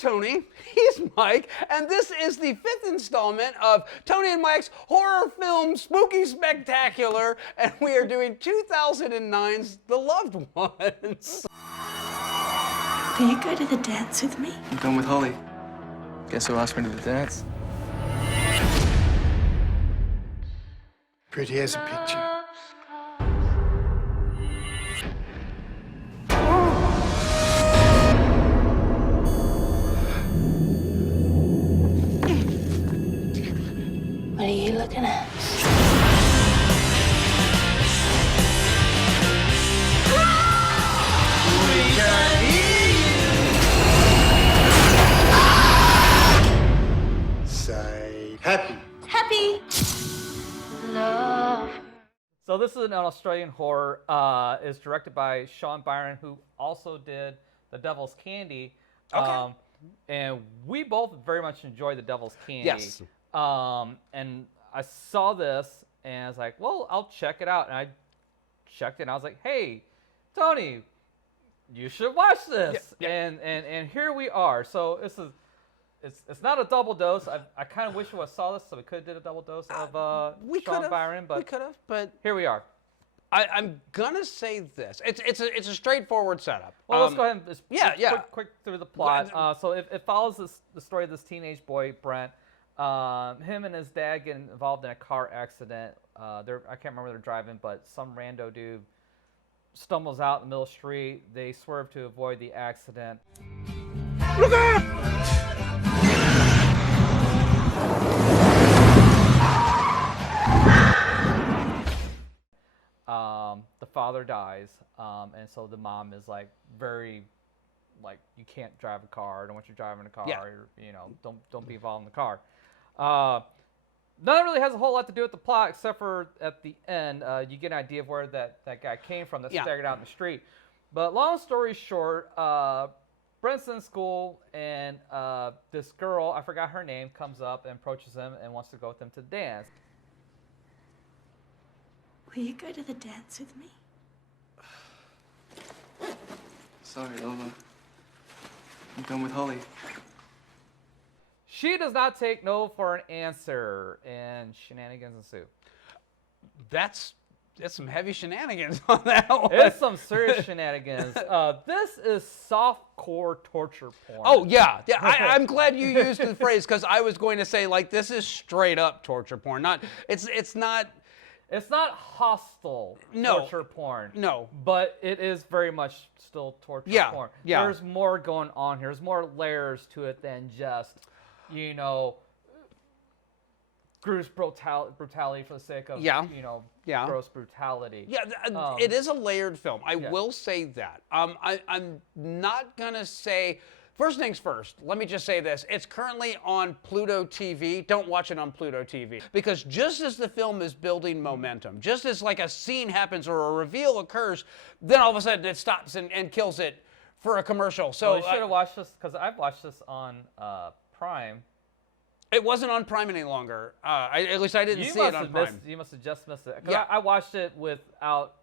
Tony, he's Mike, and this is the 5th installment of Tony and Mike's horror film Spooky Spectacular, and we are doing 2009's The Loved Ones. Will you go to the dance with me? I'm going with Holly. Guess who asked me to the dance? Pretty as a picture. What are you looking at? Say happy. Happy. Love. So this is an Australian horror. It's directed by Sean Byrne, who also did The Devil's Candy. Okay. And we both very much enjoyed The Devil's Candy. Yes. And I saw this, and I was like, well, I'll check it out. And I checked it, and I was like, hey, Tony, you should watch this. Yeah. And here we are. So this is, it's not a double dose. I kind of wish we saw this, so we could have did a double dose of Sean Byrne, but we could have, but here we are. I'm gonna say this. It's a straightforward setup. Well, let's go ahead and just quick quick through the plot. So it follows the story of this teenage boy, Brent. Him and his dad get involved in a car accident. I can't remember where they're driving, but some rando dude stumbles out in the middle of the street. They swerve to avoid the accident. Look out! The father dies, and so the mom is like very, like, you can't drive a car. I don't want you driving a car. Yeah. Or, don't be involved in the car. None really has a whole lot to do with the plot, except for at the end, you get an idea of where that guy came from that staggered out in the street. But long story short, Brent's in school, and this girl, I forgot her name, comes up and approaches him and wants to go with him to dance. Will you go to the dance with me? Sorry, Lola. I'm going with Holly. She does not take no for an answer, and shenanigans ensue. That's some heavy shenanigans on that one. It's some serious shenanigans. This is softcore torture porn. Oh yeah. I'm glad you used the phrase, because I was going to say, like, this is straight up torture porn. It's not. It's not hostile torture porn. No. But it is very much still torture porn. Yeah. There's more going on here. There's more layers to it than just, gross brutality for the sake of, gross brutality. Yeah, it is a layered film. I will say that. I'm not going to say... First things first, let me just say this. It's currently on Pluto TV. Don't watch it on Pluto TV. Because just as the film is building momentum, just as like a scene happens or a reveal occurs, then all of a sudden it stops and kills it for a commercial. So you should have watched this, because I've watched this on Prime. It wasn't on Prime any longer. At least I didn't see it on Prime. You must have just missed it. Yeah. I watched it without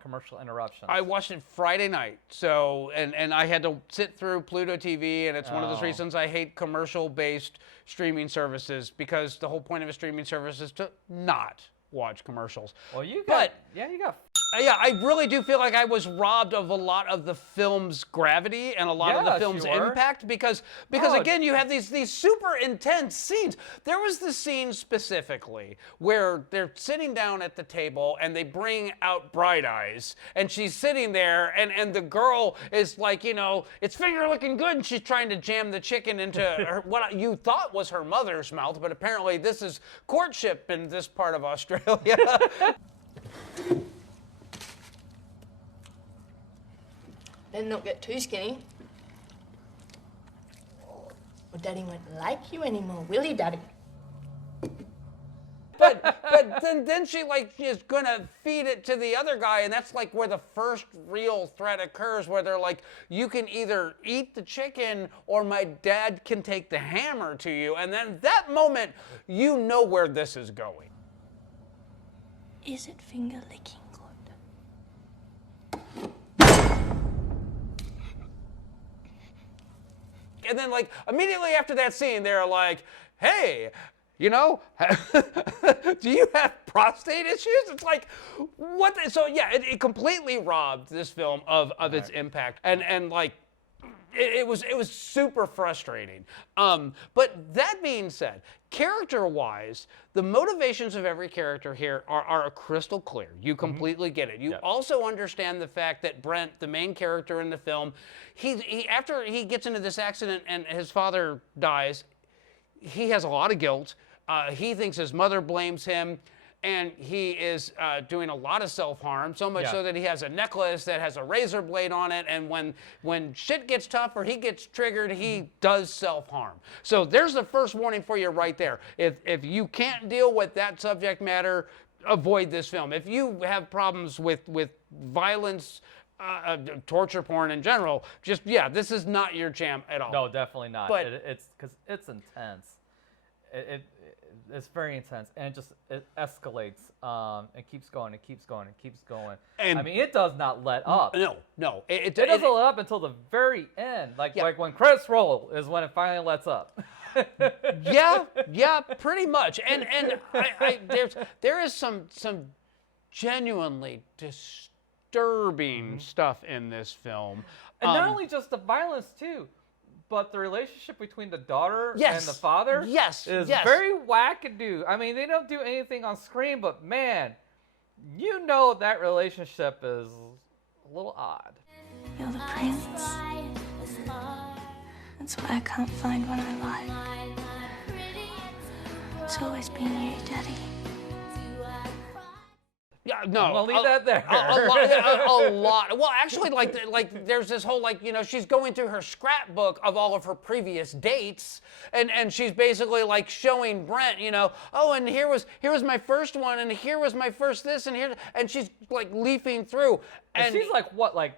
commercial interruptions. I watched it Friday night, so and I had to sit through Pluto TV, and it's one of those reasons I hate commercial-based streaming services, because the whole point of a streaming service is to not watch commercials. Well, you got. Yeah, I really do feel like I was robbed of a lot of the film's gravity and a lot of the film's impact, because again, you have these super intense scenes. There was the scene specifically where they're sitting down at the table and they bring out Bright Eyes, and she's sitting there, and the girl is like, it's finger looking good, and she's trying to jam the chicken into what you thought was her mother's mouth, but apparently this is courtship in this part of Australia. Better not get too skinny. Or Daddy won't like you anymore, will he, Daddy? But then she is gonna feed it to the other guy, and that's like where the first real threat occurs, where they're like, you can either eat the chicken or my dad can take the hammer to you, and then that moment, you know where this is going. Is it finger licking good? and then like immediately after that scene, they're like, hey, you know, do you have prostate issues? It's like, what? So yeah, it completely robbed this film of its impact, and like, it was super frustrating. But that being said, character-wise, the motivations of every character here are crystal clear. You completely get it. You also understand the fact that Brent, the main character in the film, he after he gets into this accident and his father dies, he has a lot of guilt. He thinks his mother blames him, and he is doing a lot of self-harm, so much so that he has a necklace that has a razor blade on it, and when shit gets tough or he gets triggered, he does self-harm. So there's the first warning for you right there. If you can't deal with that subject matter, avoid this film. If you have problems with violence, torture porn in general, just, this is not your jam at all. No, definitely not. But it's because it's intense. It's very intense, and it escalates, and keeps going, and keeps going, and keeps going. And I mean, it does not let up. No. It doesn't let up until the very end. Like when credits roll is when it finally lets up. yeah, pretty much. And there is some genuinely disturbing stuff in this film. And not only just the violence too, but the relationship between the daughter and the father is very wackadoo. I mean, they don't do anything on screen, but man, you know that relationship is a little odd. You're the prince. That's why I can't find one I like. It's always been you, Daddy. Yeah, no. I'm gonna leave that there. A lot. Well, actually, like there's this whole, like, you know, she's going through her scrapbook of all of her previous dates, and she's basically like showing Brent, you know, oh, and here was my first one, and here was my first this, and she's like leafing through, and she's like what, like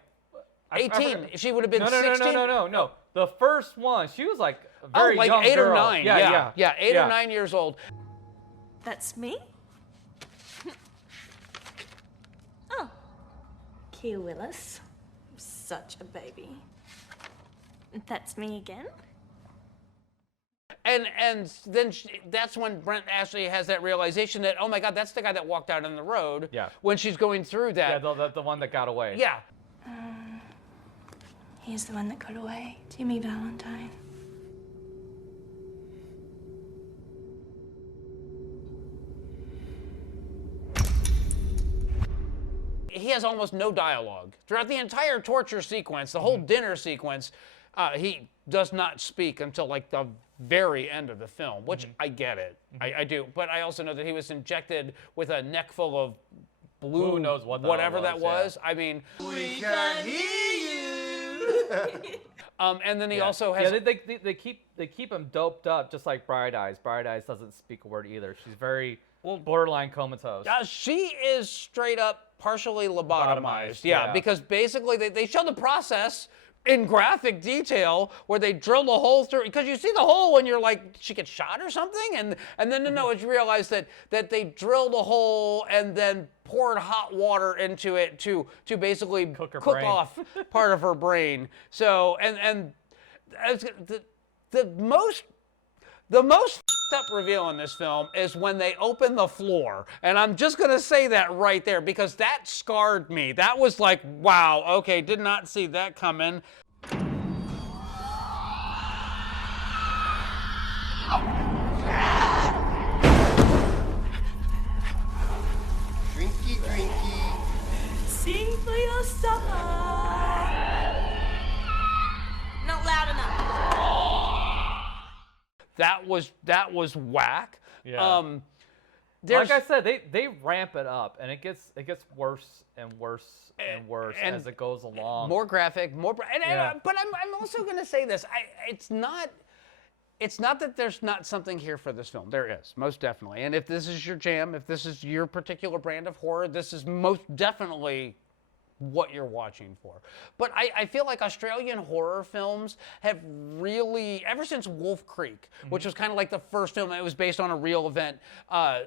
18? She would have been 16. No. The first one, she was like a very like young 8 girl. or 9. Yeah, 8 or 9 years old. That's me? Oh. Kia Willis. I'm such a baby. That's me again? And then that's when Brent actually has that realization that, oh my God, that's the guy that walked out on the road. Yeah. When she's going through that. Yeah, the one that got away. Yeah. He's the one that got away. Jimmy Valentine. He has almost no dialogue. Throughout the entire torture sequence, the whole dinner sequence, he does not speak until like the very end of the film, which I get it. I do. But I also know that he was injected with a neck full of blue, who knows what whatever that was. Yeah. I mean, We can hear you. and then he also has. Yeah, they keep him doped up, just like Bright Eyes. Bright Eyes doesn't speak a word either. She's very borderline comatose. She is straight up partially lobotomized. Yeah. Because basically they show the process in graphic detail where they drill the hole through, because you see the hole and you're like, she gets shot or something, and then no, it's realized that they drilled a hole and then poured hot water into it to basically cook off part of her brain. So and the most up reveal in this film is when they open the floor, and I'm just gonna say that right there because that scarred me. That was like, wow, okay, did not see that coming. Drinky, drinky. Sing for your summer. Not loud enough. That was whack. Yeah. Like I said, they ramp it up, and it gets worse and worse and worse as it goes along. More graphic, but I'm also going to say this. It's not that there's not something here for this film. There is, most definitely. And if this is your jam, if this is your particular brand of horror, this is most definitely what you're watching for. But I feel like Australian horror films have really, ever since Wolf Creek, which was kind of like the first film that was based on a real event,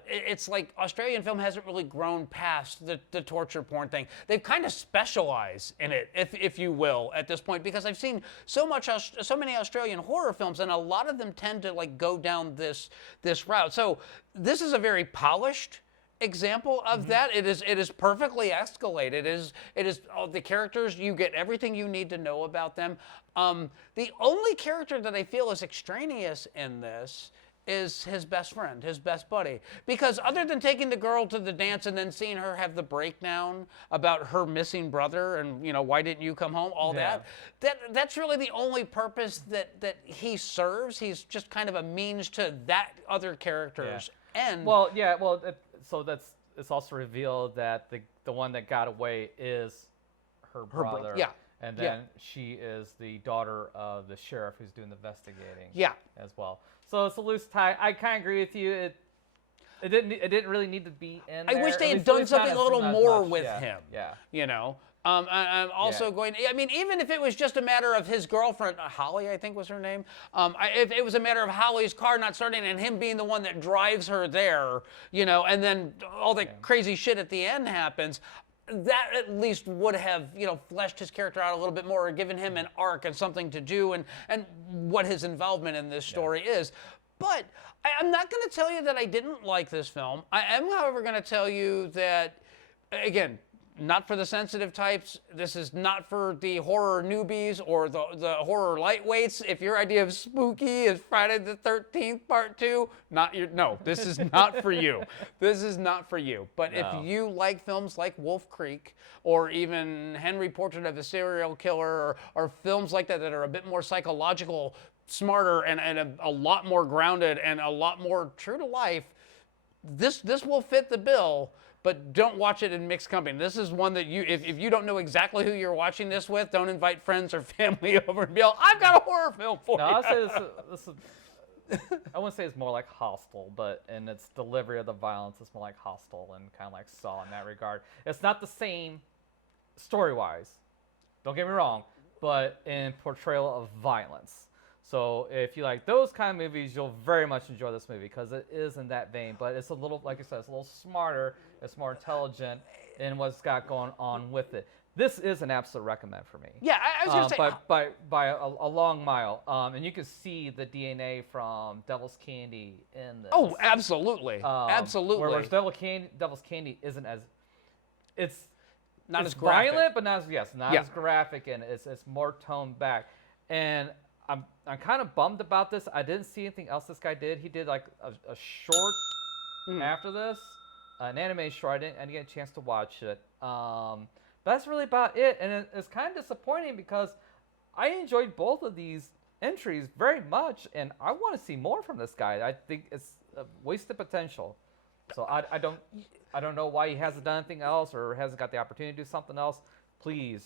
it's like Australian film hasn't really grown past the torture porn thing. They've kind of specialized in it, if you will, at this point, because I've seen so many Australian horror films, and a lot of them tend to like go down this route. So this is a very polished example of that. It is perfectly escalated. It is the characters, you get everything you need to know about them. The only character that I feel is extraneous in this is his best friend, his best buddy. Because other than taking the girl to the dance and then seeing her have the breakdown about her missing brother and, you know, why didn't you come home, all that's really the only purpose that he serves. He's just kind of a means to that other character's end. Well, so it's also revealed that the one that got away is her brother. And then she is the daughter of the sheriff who's doing the investigating. As well. So it's a loose tie. I kind of agree with you. It didn't really need to be in there. I wish they had done something a little more with him. You know. I'm also going. I mean, even if it was just a matter of his girlfriend, Holly, I think was her name. If it was a matter of Holly's car not starting and him being the one that drives her there, you know, and then all the crazy shit at the end happens, that at least would have, you know, fleshed his character out a little bit more, or given him an arc and something to do, and what his involvement in this story is. But I'm not going to tell you that I didn't like this film. I am, however, going to tell you that, again, not for the sensitive types. This is not for the horror newbies or the horror lightweights. If your idea of spooky is Friday the 13th Part 2, no, this is not for you. This is not for you. But if you like films like Wolf Creek, or even Henry Portrait of a Serial Killer, or films like that are a bit more psychological, smarter, and a lot more grounded and a lot more true to life, this will fit the bill. But don't watch it in mixed company. This is one that if you don't know exactly who you're watching this with, don't invite friends or family over and be like, I've got a horror film for you. I'll say this is, I wouldn't say it's more like Hostel, but in its delivery of the violence, it's more like Hostel and kind of like Saw in that regard. It's not the same story-wise, don't get me wrong, but in portrayal of violence. So if you like those kind of movies, you'll very much enjoy this movie because it is in that vein. But it's a little, like I said, it's a little smarter. It's more intelligent in what's got going on with it. This is an absolute recommend for me. Yeah, I was going to say. By a long mile. And you can see the DNA from Devil's Candy in this. Oh, absolutely. Absolutely. Whereas Devil's Candy isn't as... It's not as graphic. Violent, but not as graphic, and it's more toned back. And I'm kind of bummed about this. I didn't see anything else this guy did. He did like a short after this, an anime short. I didn't get a chance to watch it. But that's really about it. And it's kind of disappointing because I enjoyed both of these entries very much, and I want to see more from this guy. I think it's a wasted potential. So I don't know why he hasn't done anything else or hasn't got the opportunity to do something else. Please,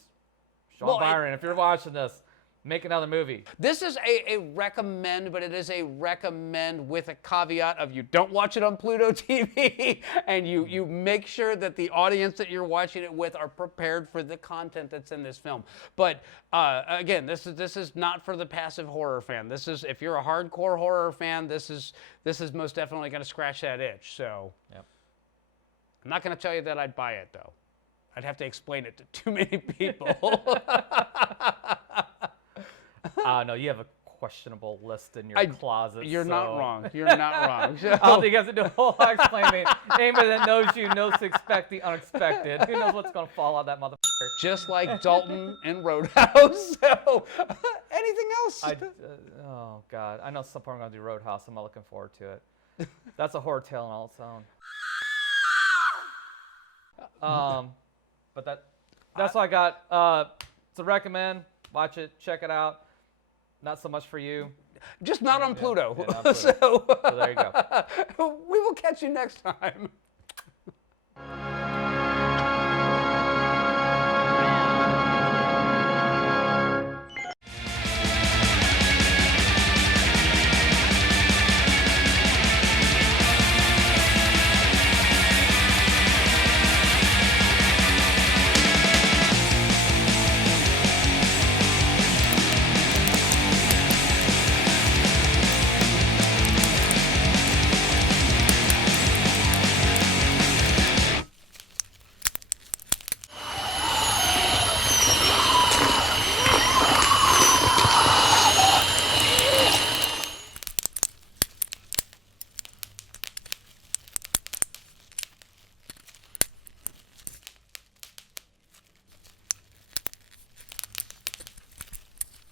Sean Byrne, if you're watching this, make another movie. This is a recommend, but it is a recommend with a caveat of you don't watch it on Pluto TV, and you make sure that the audience that you're watching it with are prepared for the content that's in this film. But again, this is not for the passive horror fan. This is, if you're a hardcore horror fan, this is most definitely going to scratch that itch. So I'm not going to tell you that I'd buy it though. I'd have to explain it to too many people. No, you have a questionable list in your closet. You're not wrong. You're not wrong. So. I don't think you have to do a whole lot explaining. Anybody that knows you knows to expect the unexpected. Who knows what's going to fall out of that motherfucker? Just like Dalton in Roadhouse. So, anything else? Oh, God. I know some point I'm going to do Roadhouse. I'm not looking forward to it. That's a horror tale in all its own. But that's all I got. To recommend. Watch it. Check it out. Not so much for you. Just not on Pluto. Not on Pluto. So there you go. We will catch you next time.